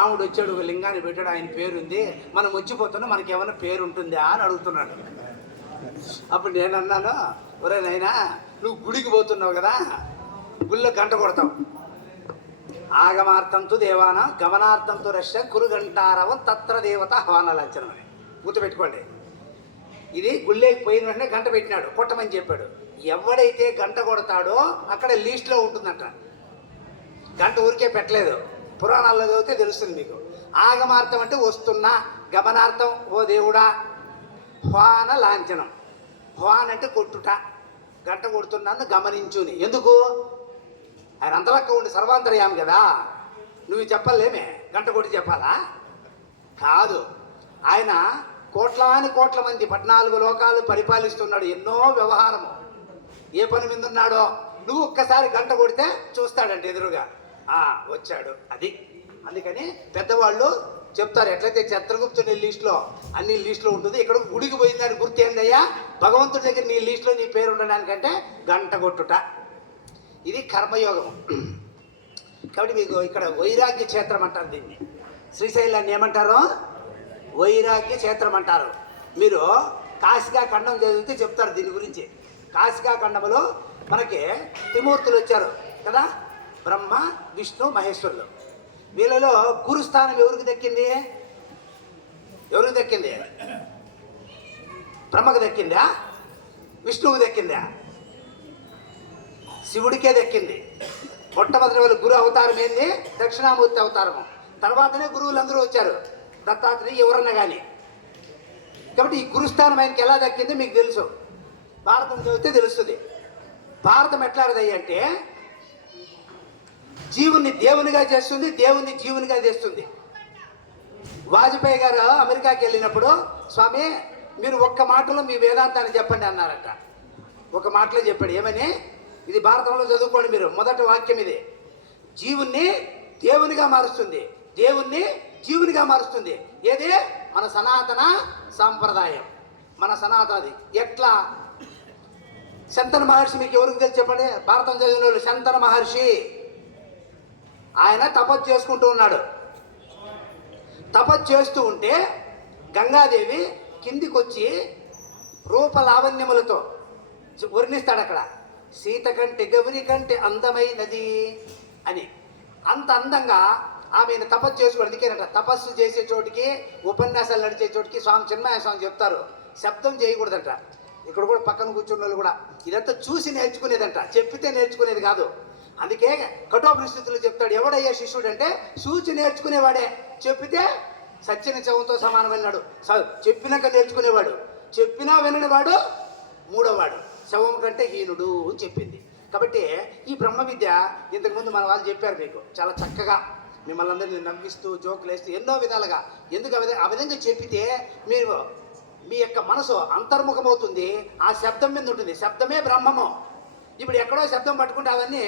రాముడు వచ్చాడు, ఒక లింగాన్ని పెట్టాడు, ఆయన పేరుంది, మనం వచ్చిపోతున్నా మనకి ఏమైనా పేరు ఉంటుందా అని అడుగుతున్నాడు. అప్పుడు నేను అన్నాను, ఒరే నాయనా, నువ్వు గుడికి పోతున్నావు కదా, గుళ్ళో గంట కొడతావు. ఆగమార్థంతో దేవాన గమనార్థంతో రష్య కురుగంటారవం తత్ర దేవత హవాన లక్షణం అని గుర్తుపెట్టుకోండి. ఇది గుళ్ళేకి పోయిన వెంటనే గంట పెట్టినాడు, కొట్టమని చెప్పాడు. ఎవడైతే గంట కొడతాడో అక్కడ లీస్ట్లో ఉంటుందంట. గంట ఊరికే పెట్టలేదు, పురాణాల్లో చదివితే తెలుస్తుంది మీకు. ఆగమార్థం అంటే వస్తున్నా, గమనార్థం ఓ దేవుడా, హ్వాన లాంఛనం. హ్వాన్ అంటే కొట్టుట, గంట కొడుతున్నాను గమనించుని. ఎందుకు? ఆయన అంతలక్క ఉండి సర్వాంతర్యామి కదా, నువ్వు చెప్పలేమే, గంట కొట్టి చెప్పాలా? కాదు, ఆయన కోట్ల మంది 14 లోకాలు పరిపాలిస్తున్నాడు, ఎన్నో వ్యవహారము. ఏ పని మీద ఉన్నాడో నువ్వు ఒక్కసారి గంట కొడితే చూస్తాడంటే ఎదురుగా, వచ్చాడు. అది అందుకని పెద్దవాళ్ళు చెప్తారు, ఎట్లయితే చిత్రగుప్తుని లిస్టులో అన్ని లిస్టులో ఉంటుంది, ఇక్కడ గుడికి పోయిందని గుర్తు ఏందయ్యా, భగవంతుడి దగ్గర నీ లిస్టులో నీ పేరు ఉండడానికంటే గంట కొట్టుట. ఇది కర్మయోగం. కాబట్టి మీకు ఇక్కడ వైరాగ్య క్షేత్రం అంటారు దీన్ని. శ్రీశైలాన్ని ఏమంటారు? వైరాగ్య క్షేత్రం అంటారు. మీరు కాశికా ఖండం చదివితే చెప్తారు దీని గురించి. కాశికా ఖండంలో మనకి త్రిమూర్తులు వచ్చారు కదా, బ్రహ్మ విష్ణు మహేశ్వరులు. వీళ్ళలో గురుస్థానం ఎవరికి దక్కింది? ఎవరికి దక్కింది? బ్రహ్మకు దక్కిందా? విష్ణువుకి దక్కిందా? శివుడికే దక్కింది. మొట్టమొదటి వాళ్ళు గురు అవతారం ఏంది? దక్షిణామూర్తి అవతారము. తర్వాతనే గురువులందరూ వచ్చారు, దత్తాత్రేయ ఎవరన్నా కానీ. కాబట్టి ఈ గురుస్థానం ఆయనకి ఎలా దక్కింది మీకు తెలుసు, భారతం చదివితే తెలుస్తుంది. భారతం ఎట్లాడదయ్య అంటే జీవుని దేవునిగా చేస్తుంది, దేవుని జీవునిగా చేస్తుంది. వాజ్పేయి గారు అమెరికాకి వెళ్ళినప్పుడు, స్వామి మీరు ఒక్క మాటలో మీ వేదాంతాన్ని చెప్పండి అన్నారట. ఒక మాటలో చెప్పాడు. ఏమని? ఇది భారతంలో చదువుకోండి మీరు, మొదటి వాక్యం ఇది. జీవుణ్ణి దేవునిగా మారుస్తుంది, దేవుణ్ణి జీవునిగా మారుస్తుంది. ఏది? మన సనాతన సాంప్రదాయం, మన సనాతనది. ఎట్లా? శంతన మహర్షి మీకు ఎవరికి తెలిసి చెప్పండి, భారతం చదివిన వాళ్ళు. శంతన మహర్షి ఆయన తపస్సు చేసుకుంటూ ఉన్నాడు. తపస్సు చేస్తూ ఉంటే గంగాదేవి కిందికి వచ్చి రూపలావణ్యములతో వర్ణిస్తాడు అక్కడ. సీత కంటే గౌరి కంటే అందమైనది అని. అంత అందంగా ఆమెను తపస్సు చేసుకోవడం. అందుకేనట తపస్సు చేసే చోటికి, ఉపన్యాసాలు నడిచే చోటికి స్వామి చిన్మయ స్వామి చెప్తారు, శబ్దం చేయకూడదంట. ఇక్కడ కూడా పక్కన కూర్చున్న వాళ్ళు కూడా ఇదంతా చూసి నేర్చుకునేదంట, చెప్పితే నేర్చుకునేది కాదు. అందుకే కఠోపనిస్థితులు చెప్తాడు, ఎవడయ్యా శిష్యుడు అంటే చూచి నేర్చుకునేవాడే, చెప్పితే సచ్చిన శవంతో సమానమన్నాడు. చెప్పినాక నేర్చుకునేవాడు, చెప్పినా విననివాడు మూడోవాడు, శవం కంటే హీనుడు అని చెప్పింది. కాబట్టి ఈ బ్రహ్మ విద్య ఇంతకుముందు మన వాళ్ళు చెప్పారు మీకు చాలా చక్కగా, మిమ్మల్ని అందరినీ నవ్విస్తూ జోకులు వేస్తూ ఎన్నో విధాలుగా. ఎందుకు ఆ విధంగా చెప్పితే మీరు మీ యొక్క మనసు అంతర్ముఖమవుతుంది, ఆ శబ్దం మీద ఉంటుంది. శబ్దమే బ్రహ్మము. ఇప్పుడు ఎక్కడో శబ్దం పట్టుకుంటే అవన్నీ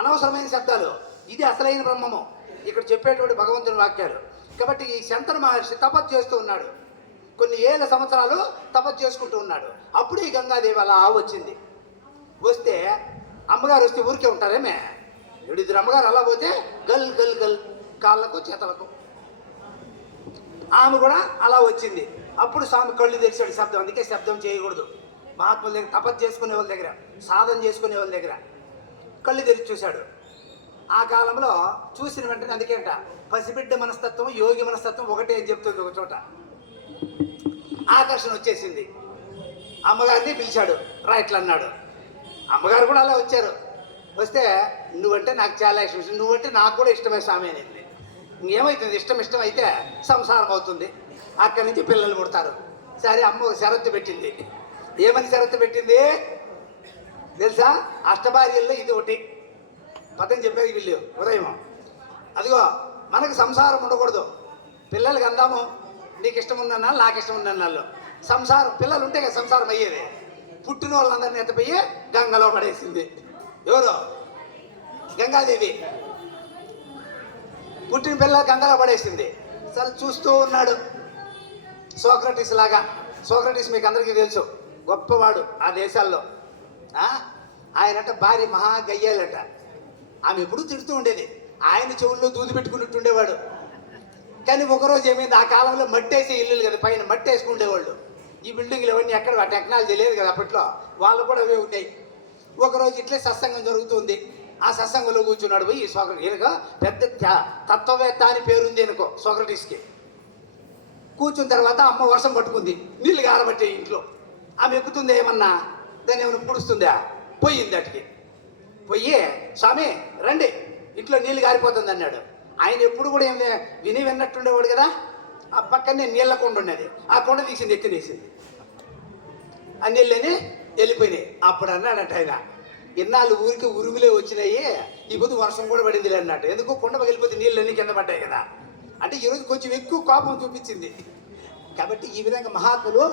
అనవసరమైన శబ్దాలు, ఇది అసలైన బ్రహ్మము. ఇక్కడ చెప్పేటువంటి భగవంతుని వాక్యాలు. కాబట్టి ఈ శంతన మహర్షి తపస్సు చేస్తూ ఉన్నాడు, కొన్ని ఏళ్ళ సంవత్సరాలు తపస్సు చేసుకుంటూ ఉన్నాడు. అప్పుడు ఈ గంగాదేవి అలా వచ్చింది. వస్తే అమ్మగారు వస్తే ఊరికే ఉంటారేమే, ఇద్దరు అమ్మగారు అలా పోతే గల్ గల్ గల్ కాళ్ళకు చేతలకు. ఆమె కూడా అలా వచ్చింది. అప్పుడు స్వామి కళ్ళు తెరిచాడు శబ్దం. అందుకే శబ్దం చేయకూడదు. మహాత్ముల దగ్గర, తపస్సు చేసుకునే వాళ్ళ దగ్గర, సాధన చేసుకునే వాళ్ళ దగ్గర కళ్ళు తెరిచి చూశాడు. ఆ కాలంలో చూసిన వెంటనే, అందుకేంట పసిబిడ్డ మనస్తత్వం యోగి మనస్తత్వం ఒకటే అని చెప్తుంది ఒక చోట. ఆకర్షణ వచ్చేసింది. అమ్మగారిని పిలిచాడు, రా ఇట్లా అన్నాడు. అమ్మగారు కూడా అలా వచ్చారు. వస్తే నువ్వంటే నాకు చాలా ఇష్టం, నువ్వంటే నాకు కూడా ఇష్టమే స్వామి అనేది. ఇంకేమవుతుంది? ఇష్టం అయితే సంసారం అవుతుంది. అక్కడి నుంచి పిల్లలు పుడతారు. సరే అమ్మ ఒక షరత్తు పెట్టింది. ఏమని షరత్తు పెట్టింది తెలుసా? అష్టభార్యల్లో ఇది ఒకటి పదం చెప్పేది వీళ్ళు ఉదయం. అదిగో మనకు సంసారం ఉండకూడదు, పిల్లలకి అందాము నీకు ఇష్టం ఉందన్నాళ్ళు నాకు ఇష్టం ఉందన్నాళ్ళు. సంసారం పిల్లలు ఉంటే కదా సంసారం అయ్యేది. పుట్టిన వాళ్ళందరినీ ఎత్తపోయి గంగలో పడేసింది. ఎవరు? గంగాదేవి. పుట్టిన పిల్ల గంగలో పడేసింది. సరే చూస్తూ ఉన్నాడు. సోక్రటీస్ లాగా. సోక్రటీస్ మీకు అందరికీ తెలుసు, గొప్పవాడు ఆ దేశాల్లో. ఆయనట భార్య మహా గయ్యాలట. ఆమె ఎప్పుడూ తిడుతూ ఉండేది. ఆయన చెవుల్లో దూది పెట్టుకున్నట్టుండేవాడు. కానీ ఒకరోజు ఏమైంది, ఆ కాలంలో మట్టేసి ఇల్లులు కదా, పైన మట్టేసుకుండేవాళ్ళు. ఈ బిల్డింగ్లు అవన్నీ ఎక్కడ ఆ టెక్నాలజీ లేదు కదా అప్పట్లో, వాళ్ళు కూడా అవే ఉన్నాయి. ఒకరోజు ఇట్లే సత్సంగం జరుగుతుంది. ఆ సత్సంగంలో కూర్చున్నాడు పోయి సోక్రటీస్. ఈయనకు పెద్ద తత్వవేత్త అని పేరుంది అనుకో సోక్రటీస్కి. కూర్చున్న తర్వాత అమ్మ వర్షం పట్టుకుంది, నీళ్ళు గారబట్టే ఇంట్లో. ఆమె ఎక్కుతుంది ఏమన్నా, దాన్ని ఏమైనా పుడుస్తుందా, పోయింది అటుకి. పోయి స్వామి రండి ఇంట్లో నీళ్ళు గారిపోతుంది అన్నాడు. ఆయన ఎప్పుడు కూడా ఏమి విన్నట్టుండేవాడు కదా. ఆ పక్కనే నీళ్ళ కొండ ఉన్నది, ఆ కొండ తీసింది, ఎత్తినేసింది. ఆ నీళ్ళని వెళ్ళిపోయినాయి. అప్పుడు అన్నాడట ఆయన, ఇన్నాళ్ళు ఊరికి ఉరుగులే వచ్చినాయి, ఈ పొద్దు వర్షం కూడా పడింది అన్నట్టు. ఎందుకు కొండ పగిలిపోతే నీళ్ళన్నీ కింద పడ్డాయి కదా. అంటే ఈరోజు కొంచెం ఎక్కువ కోపం చూపించింది. కాబట్టి ఈ విధంగా మహాత్ములు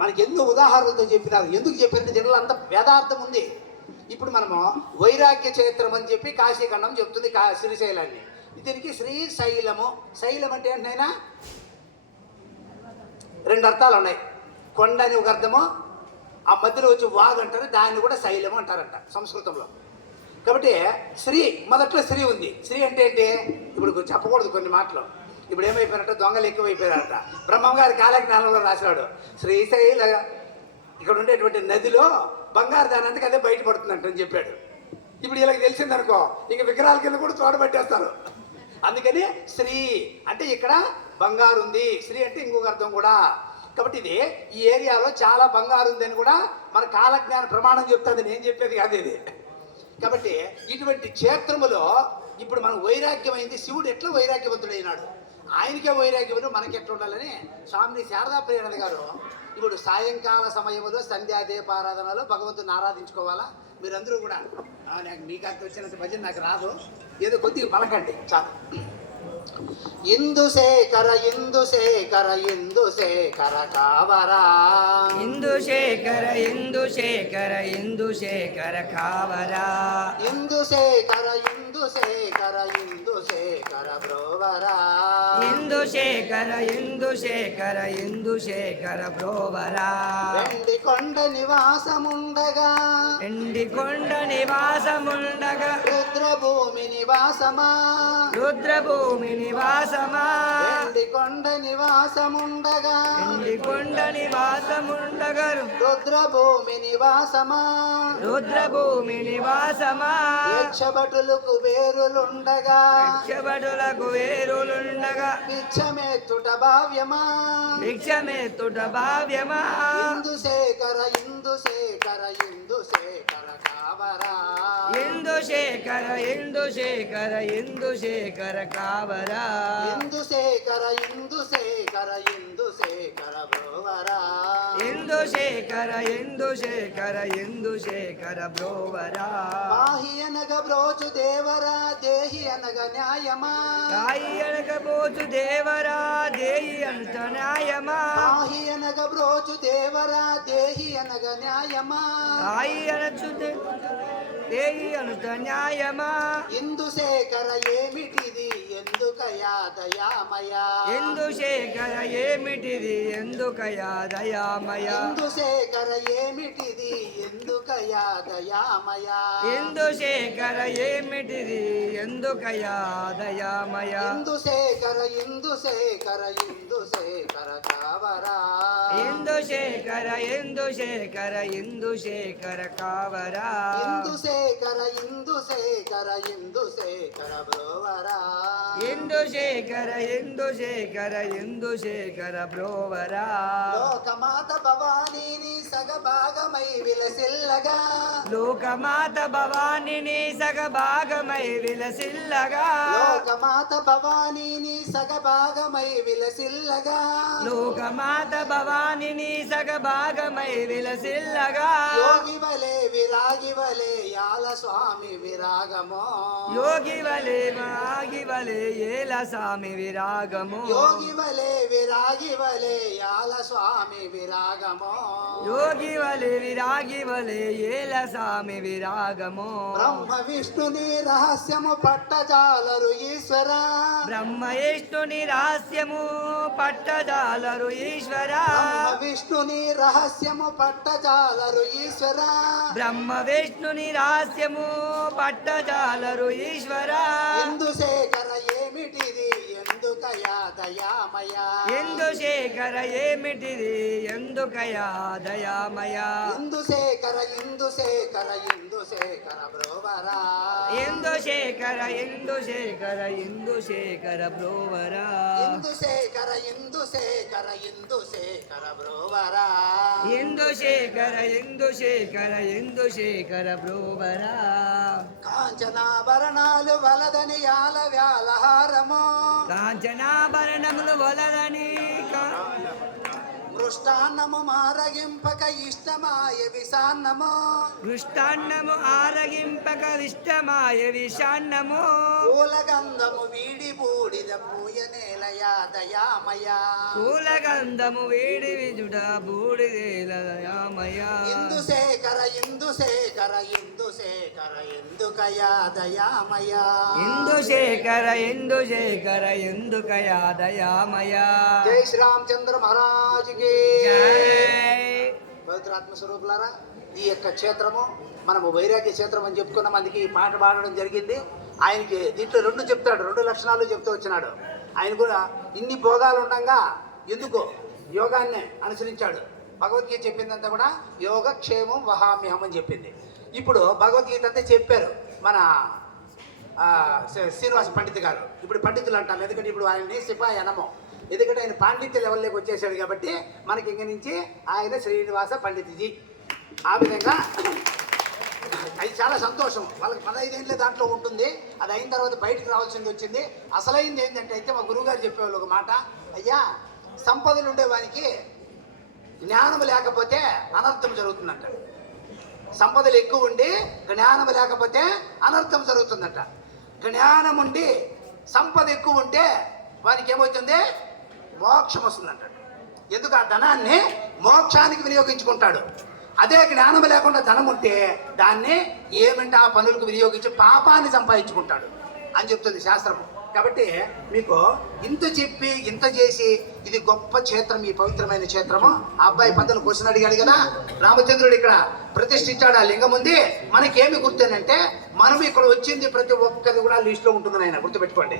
మనకి ఎన్నో ఉదాహరణలతో చెప్పినారు. ఎందుకు చెప్పినంటే జనులు అంత వేదార్థం ఉంది. ఇప్పుడు మనము వైరాగ్య క్షేత్రం అని చెప్పి కాశీఖండం చెప్తుంది, శ్రీశైలాన్ని. దీనికి శ్రీశైలము, శైలం అంటే ఏంటైనా రెండు అర్థాలు ఉన్నాయి. కొండ అని ఒక అర్థము, ఆ మధ్యలో వచ్చి వాగు అంటారు, దాన్ని కూడా శైలము అంటారంట సంస్కృతంలో. కాబట్టి శ్రీ మొదట్లో శ్రీ ఉంది. శ్రీ అంటే ఏంటి, ఇప్పుడు చెప్పకూడదు కొన్ని మాటలు. ఇప్పుడు ఏమైపోయినట్టు దొంగలు ఎక్కువైపోయారట. బ్రహ్మంగారి కాలజ్ఞానంలో రాశాడు, శ్రీశైల ఇక్కడ ఉండేటువంటి నదిలో బంగారు దాని అంతకు అదే బయటపడుతుందంట అని చెప్పాడు. ఇప్పుడు వీళ్ళకి తెలిసిందనుకో, ఇంక విగ్రహాల కింద కూడా చూడబట్టేస్తారు. అందుకని శ్రీ అంటే ఇక్కడ బంగారు ఉంది, శ్రీ అంటే ఇంకొక అర్థం కూడా. కాబట్టి ఇది ఈ ఏరియాలో చాలా బంగారు ఉంది అని కూడా మన కాలజ్ఞాన ప్రమాణం చెప్తుంది, నేను చెప్పేది కాదు ఇది. కాబట్టి ఇటువంటి క్షేత్రములో ఇప్పుడు మనం వైరాగ్యమైంది. శివుడు ఎట్లా వైరాగ్యవంతుడైనాడు, ఆయనకే వైరాగ్యములు మనకి ఎట్లా ఉండాలని స్వామిని శారదా ప్రియానంద గారు ఇప్పుడు సాయంకాల సమయంలో సంధ్యా దీపారాధనలో భగవంతుని ఆరాధించుకోవాలా. మీరందరూ కూడా మీకు అంత వచ్చినంత భజన నాకు రాదు, ఏదో కొద్దిగా పలకండి చాలు. ఇందుశేఖర ఇందుశేఖర ఇందుశేఖర కావరా, ఇందుశేఖర ఇందుశేఖర ఇందుశేఖర కావరా, ఇందుశేఖర ఇందుశేఖర ఇందుశేఖర బ్రోవరా, ఇందుశేఖర ఇందుశేఖర ఇందుశేఖర బ్రోవరా. వెండి కొండ నివాసముండగా, ఎండి కొండ నివాసముండగా, రుద్రభూమి నివాసమా, రుద్రభూమి నివాసమా, వెండి కొండ నివాసముండగా, ఎండి కొండ నివాసముండగా, రుద్రభూమి నివాసమా, రుద్రభూమి నివాసమా, యక్షభటులకు వేరులుండగా, యక్షభటులకు వేరులుండగా, పిచ్చమెత్తుట భావ్యమా, భిక్షమెత్తుట భావ్యమా. ఇందుశేఖర ఇందుశేఖర ఇందుశేఖర కావరా, ఇందుశేఖర ఇందుశేఖర ఇందుశేఖర కావరా, ఇందుశేఖర ఇందుశేఖర ఇందుశేఖర బ్రోవరా, ఇందుశేఖర ఇందుశేఖర ఇందుశేఖర బ్రోవరా. పాహి అనగ బ్రోచు దేవరా, దేహి అనగ న్యాయమా, రాయి అనక పోచు దేవరా, దేయి అంత న్యాయమా, పాహి అనగ బ్రోచు దేవరా, దేహి అనగ న్యాయమా, రాయి అనచు దేయి అంత న్యాయమా. ఇందుశేఖర ఏమిటిది ఎందుకయా దయామయా, ఇందుశేఖర ఏమిటిది ఎందుకయా దయామయ, ఇందుశేఖర ఏమిటిది ఎందుకయా దయామయా, ఇందుశేఖర ఏమిటిది ఎందుకయా దయామయ, ఇందుశేఖర ఇందుశేఖర ఇందుశేఖర కావరా, ఇందుశేఖర ఇందుశేఖర ఇందుశేఖర కావరా, ఇందుశేఖర ఇందుశేఖర ఇందుశేఖర బ్రోవరా, ఇందుశేఖర ఇందుశేఖర ఇందుశేఖర బ్రోవరా. లోకమాత భవానీని సగభాగమై విలసిల్లగా, లోకమాత భవానిని సగభాగమై విలసిల్లగా, లోకమాత భవానీని సగభాగమై విలసిల్లగా, లోకమాత భవానిని సగభాగమై విలసిల్లగా, యోగి వలే విరాగి వలే యాల స్వామి విరాగమో, యోగి వలే మాగి వలే ఏల స్వామి విరాగము, యోగి వలే విరాగి వలే యాల స్వామి విరాగమో, యోగి వలే విరాగి వలే ఏల స్వామి విరాగము. బ్రహ్మ విష్ణుని రహస్యము పట్టజాలరు ఈశ్వర, బ్రహ్మ విష్ణుని రహస్యము పట్టజాలరు ఈశ్వర, బ్రహ్మ విష్ణుని రహస్యము పట్టజాలరు ఈశ్వర, బ్రహ్మ విష్ణుని రహస్యము పట్టజాలరు ఈశ్వర. ఇందుశేఖర ఏమిటిది ఎందుకయా దయామయ ఇందుశేఖర ఏమిటిది ఎందుకయా దయామయ ఇందుశేఖర ఇందుశేఖర ఇందుశేఖర బ్రోవరా ఇందుశేఖర ఇందుశేఖర ఇందుశేఖర బ్రోవరా ఇందుశేఖర ఇందుశేఖర ఇందుశేఖర బ్రోవరా ఇందుశేఖర ఇందుశేఖర ఇందుశేఖర బ్రోవరా కాంచనాభరణాలు వలదని యాల వ్యాలహారము కాంచనాభరణములు వలదని మృష్టాన్నము మారగింపక ఇష్టమాయ విషాన్నము మృష్టాన్నము ఆరగింపక ఇష్టమాయ విషాన్నము పూలగంధము వీడి బూడిద పూయనేలయా దయామయ పూలగంధము వేడి విజుడ బూడిదేల దయామయ ఇందుశేఖర ఇందుశేఖర ఇందుశేఖర ఎందుకయా దయామయ ఇందుశేఖర ఇందుశేఖర ఎందుకయా దయామయ జై శ్రీరామచంద్ర మహారాజుకి జై పవిత్రాత్మ స్వరూపులారా, ఈ యొక్క క్షేత్రము మనము వైరాగ్య క్షేత్రం అని చెప్పుకున్నాం. అందుకే ఈ పాట పాడడం జరిగింది. ఆయనకి దీంట్లో రెండు చెప్తాడు, రెండు లక్షణాలు చెప్తూ వచ్చినాడు. ఆయన కూడా ఇన్ని భోగాలు ఉండగా ఎందుకు యోగాన్ని అనుసరించాడు. భగవద్గీత చెప్పిందంతా కూడా యోగక్షేమం వహామ్యహం అని చెప్పింది. ఇప్పుడు భగవద్గీత అంతా చెప్పారు మన శ్రీనివాస పండిత్ గారు. ఇప్పుడు పండితులు అంటాం, ఎందుకంటే ఇప్పుడు ఆయన్ని సిపాయి అనము, ఎందుకంటే ఆయన పాండిత్య లెవెల్లోకి వచ్చేసాడు కాబట్టి మనకి ఇంక నుంచి ఆయన శ్రీనివాస పండితుజీ. ఆ విధంగా అది చాలా సంతోషం. వాళ్ళకి 15 ఏళ్ళే దాంట్లో ఉంటుంది. అది అయిన తర్వాత బయటకు రావాల్సింది వచ్చింది. అసలైంది ఏంటంటే అయితే మా గురువుగారు చెప్పేవాళ్ళు ఒక మాట, అయ్యా సంపదలు ఉండేవానికి జ్ఞానం లేకపోతే అనర్థం జరుగుతుందంట. సంపదలు ఎక్కువ ఉండి జ్ఞానం లేకపోతే అనర్థం జరుగుతుందంట. జ్ఞానం ఉండి సంపద ఎక్కువ ఉంటే వానికి ఏమవుతుంది, మోక్షం వస్తుందంట. ఎందుకు ఆ ధనాన్ని మోక్షానికి వినియోగించుకుంటాడు. అదే జ్ఞానం లేకుండా ధనం ఉంటే దాన్ని ఏమంటే ఆ పనులకు వినియోగించి పాపాన్ని సంపాదించుకుంటాడు అని చెప్తుంది శాస్త్రము. కాబట్టి మీకు ఇంత చెప్పి ఇంత చేసి ఇది గొప్ప క్షేత్రం, ఈ పవిత్రమైన క్షేత్రము. ఆ అబ్బాయి పంతులు క్వశ్చన్ అడిగాడు కదా, రామచంద్రుడు ఇక్కడ ప్రతిష్ఠించాడు ఆ లింగం ఉంది. మనకేమి గుర్తేనంటే మనం ఇక్కడ వచ్చింది ప్రతి ఒక్కరి కూడా లిస్టులో ఉంటుంది, ఆయన గుర్తుపెట్టుకోండి.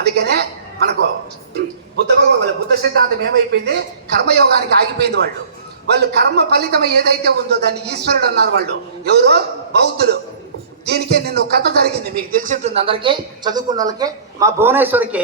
అందుకనే మనకు బుద్ధ సిద్ధాంతం ఏమైపోయింది, కర్మయోగానికి ఆగిపోయింది. వాళ్ళు కర్మ ఫలితం ఏదైతే ఉందో దాన్ని ఈశ్వరుడు అన్నారు వాళ్ళు. ఎవరు? బౌద్ధులు. దీనికే నిన్న కథ జరిగింది, మీకు తెలిసి ఉంటుంది అందరికీ, చదువుకున్న వాళ్ళకి. మా భువనేశ్వరికి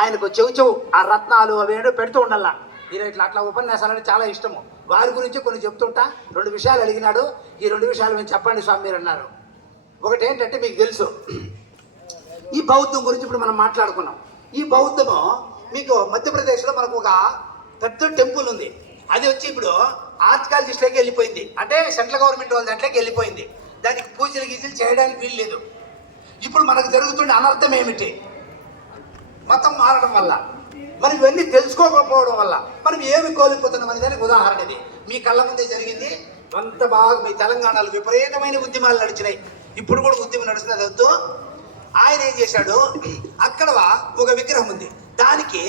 ఆయనకు చెవు ఆ రత్నాలు అవి ఏదో పెడుతూ ఉండాల. ఈయన అట్లా ఉపన్యాసాలని చాలా ఇష్టము. వారి గురించి కొన్ని చెప్తుంటా. 2 విషయాలు అడిగినాడు. ఈ 2 విషయాలు మేము చెప్పండి స్వామి మీరు అన్నారు. ఒకటి ఏంటంటే మీకు తెలుసు, ఈ బౌద్ధం గురించి ఇప్పుడు మనం మాట్లాడుకున్నాం. ఈ బౌద్ధము మీకు మధ్యప్రదేశ్లో మనకు ఒక పెద్ద టెంపుల్ ఉంది. అది వచ్చి ఇప్పుడు ఆర్టికాలజిస్ట్లోకి వెళ్ళిపోయింది, అంటే సెంట్రల్ గవర్నమెంట్ వాళ్ళ దాంట్లోకి వెళ్ళిపోయింది. దానికి పూజలు గీజలు చేయడానికి వీలు లేదు. ఇప్పుడు మనకు జరుగుతున్న అనర్థం ఏమిటి, మతం మారడం వల్ల, మనం ఇవన్నీ తెలుసుకోకపోవడం వల్ల మనం ఏమి కోల్పోతున్నాం అనే దానికి ఉదాహరణ ఇది. మీ కళ్ళ ముందే జరిగింది. అంత బాగా మీ తెలంగాణలో విపరీతమైన ఉద్యమాలు నడిచినాయి. ఇప్పుడు కూడా ఉద్యమం నడుస్తుంది. అది వద్దు. ఆయన ఏం చేశాడు, అక్కడ ఒక విగ్రహం ఉంది. దానికి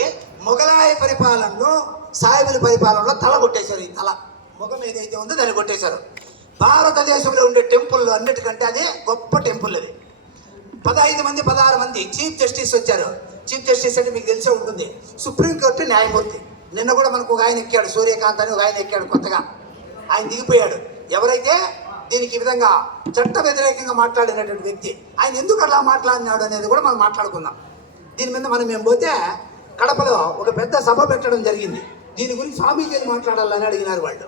మొఘలాయ పరిపాలనలో సాయిబుల పరిపాలనలో తల కొట్టేశారు. ఈ తల ముఖం ఏదైతే ఉందో దాన్ని కొట్టేశారు. భారతదేశంలో ఉండే టెంపుల్ అన్నిటికంటే అదే గొప్ప టెంపుల్. అది 15 మంది 16 మంది చీఫ్ జస్టిస్ వచ్చారు. చీఫ్ జస్టిస్ అంటే మీకు తెలిసే ఉంటుంది, సుప్రీంకోర్టు న్యాయమూర్తి. నిన్న కూడా మనకు ఒక ఆయన ఎక్కాడు, సూర్యకాంత్ అని ఒక ఆయన ఎక్కాడు కొత్తగా. ఆయన దిగిపోయాడు. ఎవరైతే దీనికి ఈ విధంగా చట్ట వ్యతిరేకంగా మాట్లాడినటువంటి వ్యక్తి, ఆయన ఎందుకు అలా మాట్లాడినాడు అనేది కూడా మనం మాట్లాడుకుందాం. దీని మీద మేము పోతే కడపలో ఒక పెద్ద సభ పెట్టడం జరిగింది. దీని గురించి స్వామీజీని మాట్లాడాలని అడిగినారు వాళ్ళు.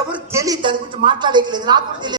ఎవరు తెలియదు, దాని గురించి మాట్లాడేయట్లేదు. నాకు కూడా తెలియదు.